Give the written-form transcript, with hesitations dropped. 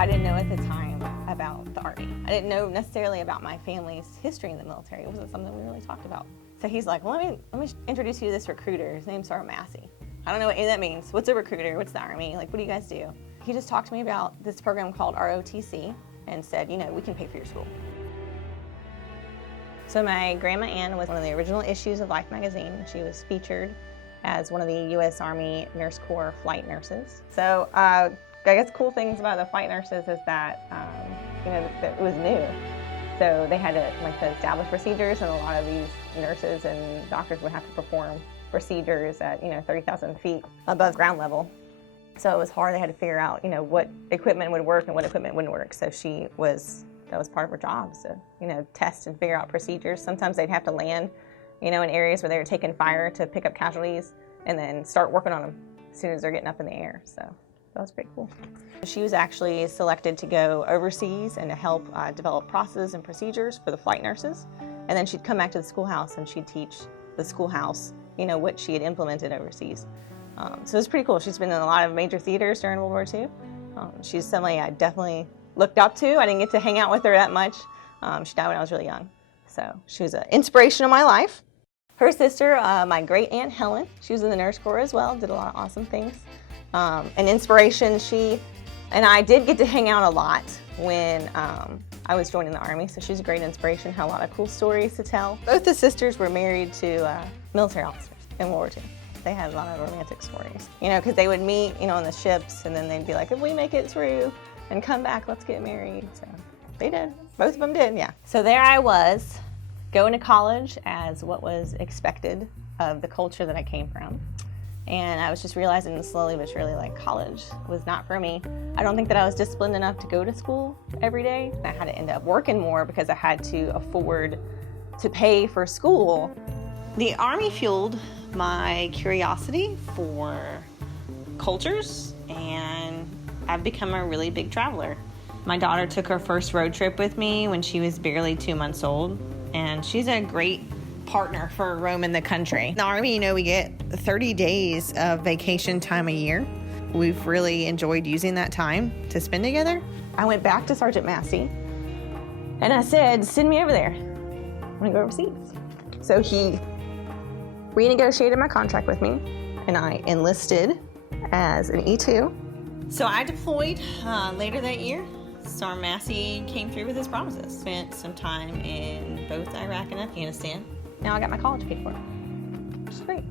I didn't know at the time about the Army. I didn't know necessarily about my family's history in the military. It wasn't something we really talked about. So he's like, well, let me introduce you to this recruiter. His name's Sergeant Massey. I don't know what any of that means. What's a recruiter? What's the Army? Like, what do you guys do? He just talked to me about this program called ROTC and said, you know, we can pay for your school. So my grandma Ann was one of the original issues of Life magazine. She was featured as one of the U.S. Army Nurse Corps flight nurses. So I guess cool things about the flight nurses is that, you know, that it was new. So they had to establish procedures, and a lot of these nurses and doctors would have to perform procedures at, 30,000 feet above ground level. So it was hard. They had to figure out, what equipment would work and what equipment wouldn't work. So that was part of her job. So, test and figure out procedures. Sometimes they'd have to land, in areas where they were taking fire to pick up casualties and then start working on them as soon as they're getting up in the air. So that was pretty cool. She was actually selected to go overseas and to help develop processes and procedures for the flight nurses. And then she'd come back to the schoolhouse and she'd teach the schoolhouse, what she had implemented overseas. So it was pretty cool. She's been in a lot of major theaters during World War II. She's somebody I definitely looked up to. I didn't get to hang out with her that much. She died when I was really young. So she was an inspiration of my life. Her sister, my great aunt Helen, she was in the Nurse Corps as well, did a lot of awesome things. An inspiration, she and I did get to hang out a lot when I was joining the Army, so she's a great inspiration, had a lot of cool stories to tell. Both the sisters were married to military officers in World War II. They had a lot of romantic stories, because they would meet, on the ships, and then they'd be like, if we make it through and come back, let's get married. So they did. Both of them did, yeah. So there I was, going to college as what was expected of the culture that I came from. And I was just realizing slowly but surely, college was not for me. I don't think that I was disciplined enough to go to school every day. I had to end up working more because I had to afford to pay for school. The Army fueled my curiosity for cultures, and I've become a really big traveler. My daughter took her first road trip with me when she was barely 2 months old, and she's a great partner for roaming the country. In the Army, we get 30 days of vacation time a year. We've really enjoyed using that time to spend together. I went back to Sergeant Massey and I said, send me over there. I want to go overseas. So he renegotiated my contract with me and I enlisted as an E2. So I deployed later that year. Sergeant Massey came through with his promises. Spent some time in both Iraq and Afghanistan. Now I got my college paid for, which is great.